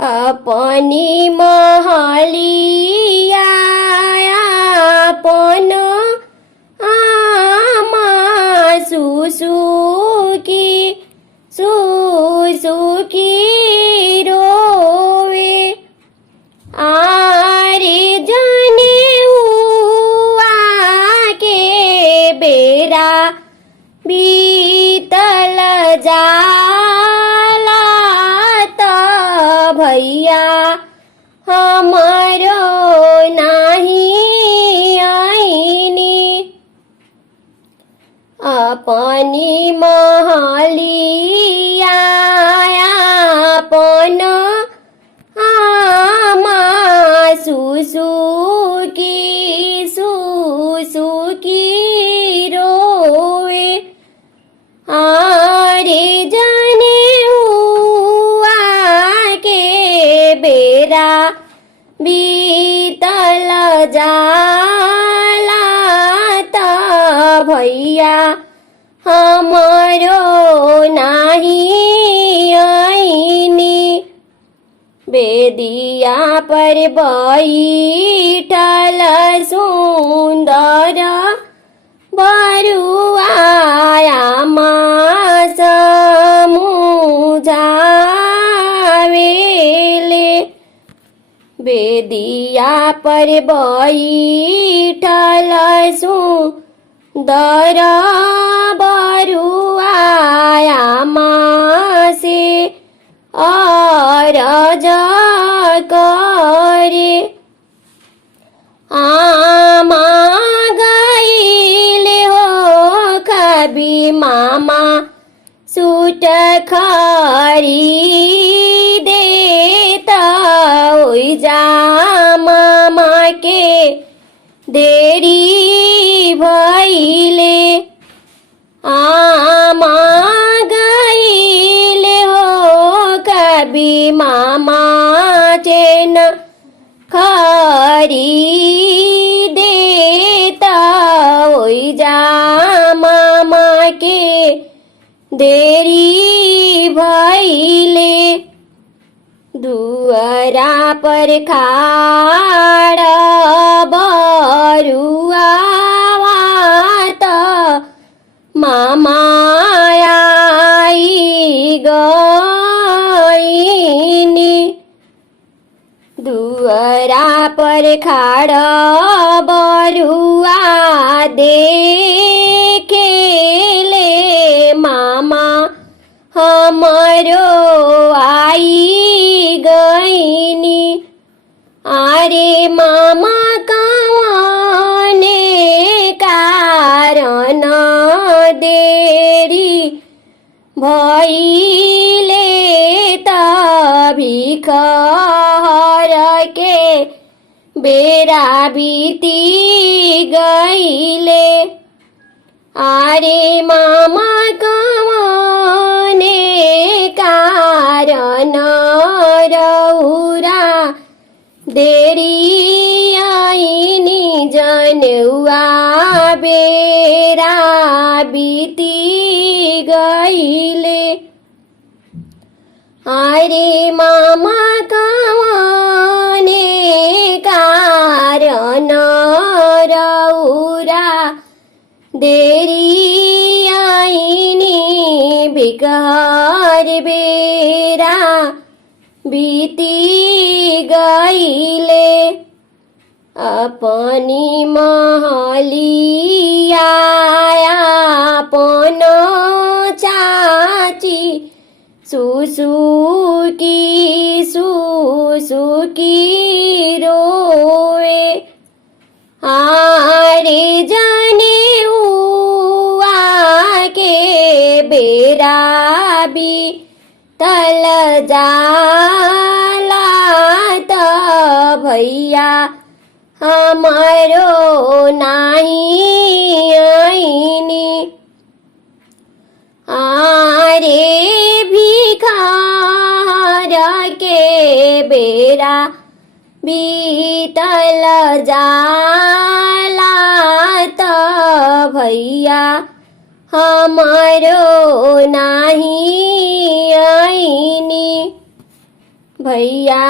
अपनी महलिया अपन आमा सुसुकी सुसुकी रोवे। आरे जाने हुआ के बेरा बीतल जाला त भैया हमारो नाही आईनी। अपनी महलिया अपन आमा सुसुकी सुसुकी रोवे। आरे जाने हुआ के बेरा बीतल जाला त भैया हमारो नाही आईनी। बेदिया पर बैठल सुंदर बरुआया माँ समुझावेले। बेदिया पर बैठल सुंदर बरुआया माँ से अरज करे। आमा गईले हो कभी मामा सूट खरीदे त ओइजा मामा के देरी भइले। आमा गईले हो कभी मामा चेन खरीदे त ओइजा मामा के देरी भइले। दुअरा पर खाड़ बरुआवा त मामा आई गईनी। दुअरा पर खाड़ बरुआ देखेले मामा हमारो आई गईनी। आरे मामा कौने कारण देरी भइले त भिखहर के बेरा बीती गईले। आरे मामा कौने कारण रउरा देरी आईनी। जनुआ बेरा बीती गईले। आरे मामा कौने कारण रउरा देरी आईनी। भिखहर बेरा बीती गईले। अपनी महलिया अपन चाची सुसुकी सुसुकी रोवे। आरे जाने हुआ के बेरा बीतल जाला त भैया हमारो नाही आईनी। आरे भिखार के बेरा बीतल जाला त भैया हमारो नाही आईनी। भैया